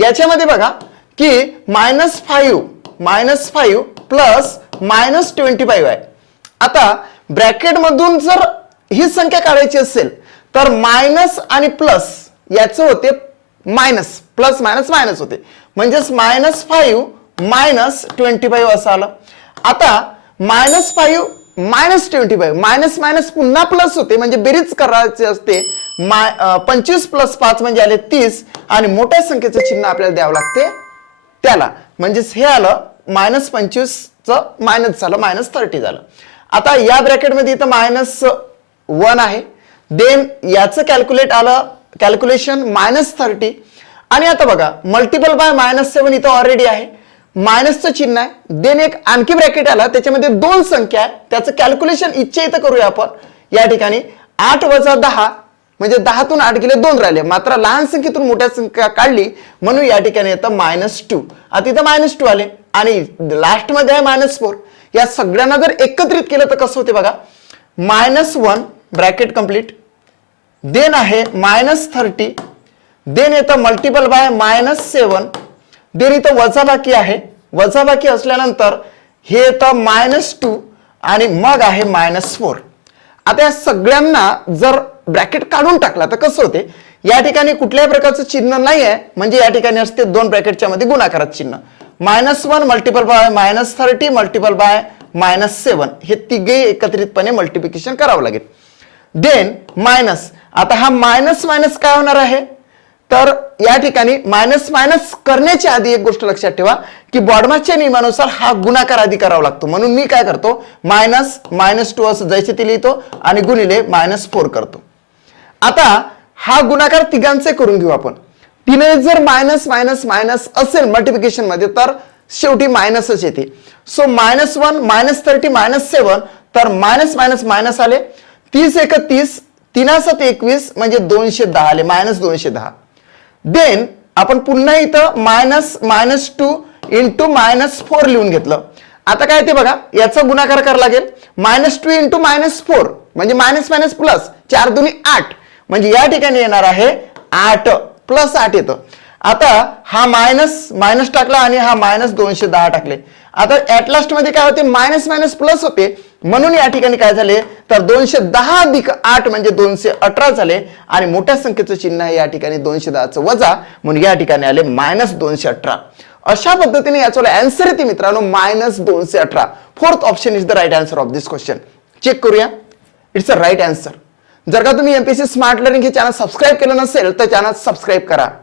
याच्यामध्ये बघा की minus five minus five plus minus twenty five आहे. आता ब्रॅकेटमधून जर ही संख्या काढायची असेल तर मायनस आणि प्लस याचे होते मायनस प्लस मायनस मायनस होते. म्हणजेच minus five minus twenty five असं आलं. आता minus five minus twenty five minus minus पुन्हा प्लस होते म्हणजे बेरीज करायची असते. माय पंचवीस प्लस पाच म्हणजे आले तीस आणि मोठ्या संख्येचं चिन्ह आपल्याला द्यावं लागते. त्याला. म्हणजेच हे आलं मायनस पंचवीसचं मायनस झालं मायनस थर्टी झालं. आता या ब्रॅकेटमध्ये इथं मायनस वन आहे. देन याचं कॅल्क्युलेट आलं कॅल्क्युलेशन मायनस थर्टी आणि आता बघा मल्टिपल बाय मायनस सेवन इथं ऑलरेडी आहे. मायनसचं चिन्ह आहे. देन एक आणखी ब्रॅकेट आला त्याच्यामध्ये दोन संख्या आहे त्याचं कॅल्क्युलेशन इच्छा इथं करूया आपण. या ठिकाणी आठ वजा दहा म्हणजे दहातून आठ गेले दोन राहिले. मात्र लहान संख्येतून मोठ्या संख्या काढली म्हणून या ठिकाणी येतं मायनस टू आता इथं मायनस टू आले. आणि लास्टमध्ये आहे मायनस फोर या सगळ्यांना जर एकत्रित केलं तर कसं होते बघा? Minus one bracket complete then आहे मायनस थर्टी देन येतं multiple by minus seven then इथं वजाबाकी आहे. वजाबाकी असल्यानंतर हे येतं मायनस टू आणि मग आहे मायनस फोर आता या सगळ्यांना जर ब्रॅकेट काढून टाकला. तर कसं होते या ठिकाणी कुठल्याही प्रकारचं चिन्ह नाही आहे म्हणजे या ठिकाणी असते दोन ब्रॅकेटच्या मध्ये गुणाकारात चिन्ह. Minus one multiple by minus thirty multiple by minus seven हे तिघे एकत्रितपणे मल्टिप्लिकेशन करावं लागेल. देन मायनस आता हा मायनस मायनस काय होणार आहे? तर या ठिकाणी मायनस मायनस करण्याच्या आधी एक गोष्ट लक्षात ठेवा की बॉडमासच्या नियमानुसार हा गुणाकार आधी करावा लागतो. म्हणून मी काय करतो? मायनस मायनस टू असं जैसे ते लिहितो आणि गुणिले मायनस फोर करतो. आता हा गुणाकार तिघांचे करून घेऊ आपण. तिने जर मायनस मायनस मायनस असेल मल्टिप्लिकेशनमध्ये तर शेवटी मायनसच येते. So minus one minus thirty minus seven तर मायनस मायनस मायनस आले. तीस एक तीस तीनासात एकवीस म्हणजे दोनशे दहा आले. मायनस दोनशे दहा. देन आपण पुन्हा इथं minus minus two into minus four लिहून घेतलं. आता काय ते बघा याचा गुणाकार करावा लागेल. Minus two into minus four म्हणजे मायनस मायनस प्लस चार दोन्ही आठ. म्हणजे या ठिकाणी येणार आहे आठ प्लस आठ येतं. आता हा मायनस मायनस टाकला आणि हा मायनस दोनशे दहा टाकले. आता ऍट लास्टमध्ये काय होते? मायनस मायनस प्लस होते. म्हणून या ठिकाणी काय झाले? तर दोनशे दहा अधिक आठ म्हणजे दोनशे अठरा झाले. आणि मोठ्या संख्येचं चिन्ह आहे या ठिकाणी दोनशे दहाचं वजा. म्हणून या ठिकाणी आले मायनस दोनशे अठरा. अशा पद्धतीने याचा अँसर येते मित्रांनो मायनस दोनशे अठरा. Fourth option is the right answer of this question check करूया. इट्स अ राईट आन्सर जर का तुम्ही एमपीसी स्मार्ट लर्निंग हे चॅनल सबस्क्राईब केलं नसेल तर चॅनल सबस्क्राईब करा.